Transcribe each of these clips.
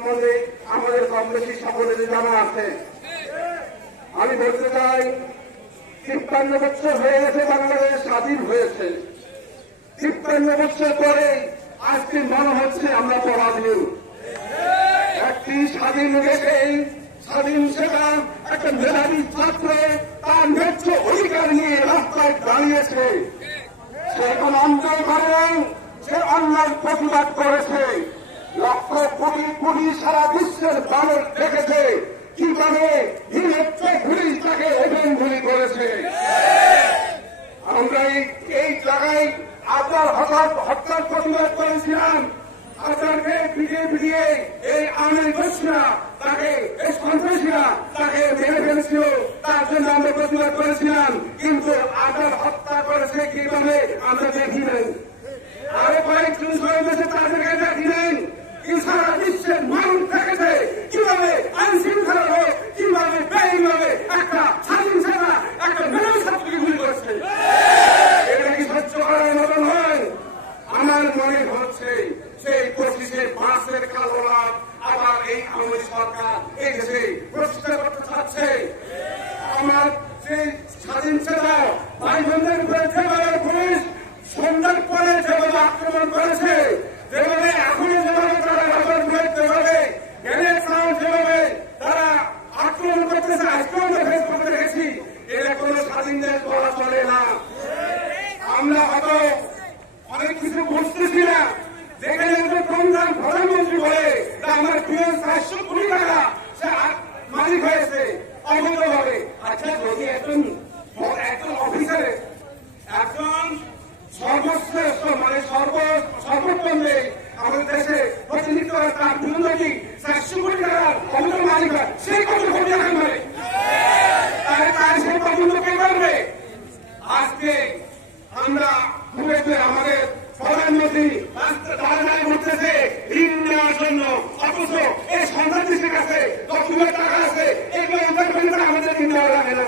সম্বন্ধে আমাদের কম বেশি সকলের জানা আছে। আমি বলতে চাই ৫৩ বছর হয়ে গেছে বাংলাদেশ স্বাধীন হয়েছে। ৫৩ বছর পরে আজকে মনে হচ্ছে আমরা পরাধীন। একটি স্বাধীন দেশেই স্বাধীন সেবা একটা মেধাবী ছাত্র তার ন্যায্য অধিকার নিয়ে রাস্তায় দাঁড়িয়েছে। সে এখন আন্দোলন করেন, সে অন্যায় প্রতিবাদ করেছে। লক্ষ কোটি কোটি সারা বিশ্বের মানুষ দেখেছে কিভাবে পুলিশ তাকে ওপেন গুলি করেছে। আমরা এই জায়গায় আপনার হত্যার প্রতিবাদ করেছিলাম। আপনাকে পিটিয়ে পিটিয়ে এই আওয়ামী গোষ্ঠীরা তাকে এই সন্ত্রাসীরা তাকে মেরে ফেলেছিল, তার জন্য আমরা প্রতিবাদ করেছিলাম। কিন্তু আপনার হত্যা করেছে কিভাবে আমরা দেখি নাই। আরো কয়েকজন শহীদ হয়েছে তাদেরকে দেখি নাই। সারা বিশ্বের মানুষ দেখেছে কিভাবে আইন শৃঙ্খলা হোক, কিভাবে বেআইনিভাবে একটা স্বাধীন সেনা একটা মেধাবী ছাত্রকে গুলি করেছে। এটা কি সহ্য করার মতো নয়? আমার মনে হচ্ছে সেই ২৫শে মার্চের কালো রাত আবার এই আওয়ামী সরকার এই দেশে প্রতিষ্ঠা করতে চাচ্ছে। আমার সেই স্বাধীন সেনা ভাই বোনদের উপরে যেভাবে পুলিশ সন্ধ্যার পরে যেভাবে আক্রমণ করেছে, যেভাবে এখনো যেভাবে তারা রাবার বুলেট যেভাবে গ্রেনেড সাউন্ড যেভাবে তারা আক্রমণ করতেছে, আজকেও আমরা ফেসবুকে দেখেছি। এটা কোনো স্বাধীন দেশ বলা চলে না। আমরা হয়তো অনেক কিছু বুঝতেছি না। যেখানে কমদাম প্রধানমন্ত্রী বলে আমার প্রিয় ৪০০ কোটি টাকা সে মালিক হয়েছে অবৈধভাবে। আচ্ছা, যদি একজন অফিসারে একজন সর্বশ্রেষ্ঠ মানে সর্বোত্তম আমাদের দেশে প্রতিনিধিত্ব করে তার বিরুদ্ধে কি ৪০০ কোটি টাকার অবৈধ মালিক হয়, সে কত কোটি টাকা মারে? তাহলে তার সেই পছন্দ কে করবে? আজকে আমরা ঘুরেছে আমাদের প্রধানমন্ত্রী দাঁড়ায় ঘুরতেছে ঋণ নেওয়ার জন্য, অথচ এই সন্ত্রাসীদের কাছে ডকুমেন্ট টাকা আছে, এগুলো আমাদের ঋণ নেওয়া লাগে না।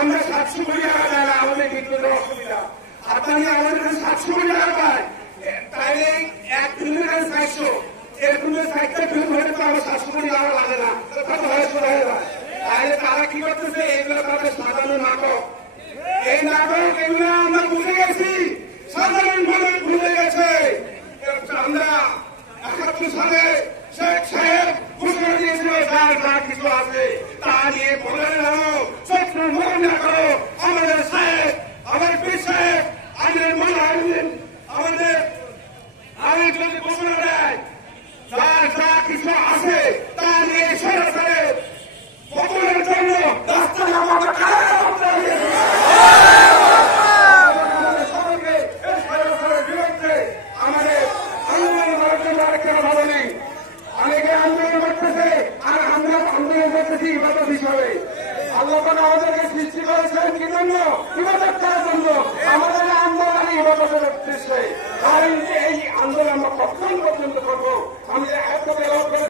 আমরা ৭০০ কোটি টাকা দেয় না, আমাদের বিদ্যুৎ অসুবিধা। আপনারা আমাদের কাছে ৭০০ কোটি টাকা পায়, তাইলে এক দিনের কাছে ৪০০, এরকম ৪টা ফিল্ম হলে তো আমার ৭০০ কোটি টাকা লাগে না, কত হয়ে যায়। তাহলে তারা কি করতেছে? এগুলো তাদের সাজানো নাটক। এই নাটক এগুলো আমরা বুঝে গেছি, সাধারণ মানুষ ভুলে গেছে। আমরা ৭১ সালে শেখ সাহেব ঘোষণা দিয়েছিল যার যা কিছু আছে তা নিয়ে বলে নাও, স্বপ্ন মনে না করো। আমাদের সাহেব, আমার পীর সাহেব, আমাদের মনে আমাদের আগে যদি ঘোষণা দেয় যার যা কিছু আছে তা নিয়ে সরাসরি বদলের জন্য রাস্তায় আমাদের আল্লাহ আমাদেরকে সৃষ্টি করেছেন কি জন্য? ইবাদত করার জন্য। আমাদের আন্দোলন ইবাদতের উদ্দেশ্যে। এই আন্দোলন আমরা কতক্ষণ পর্যন্ত করবো?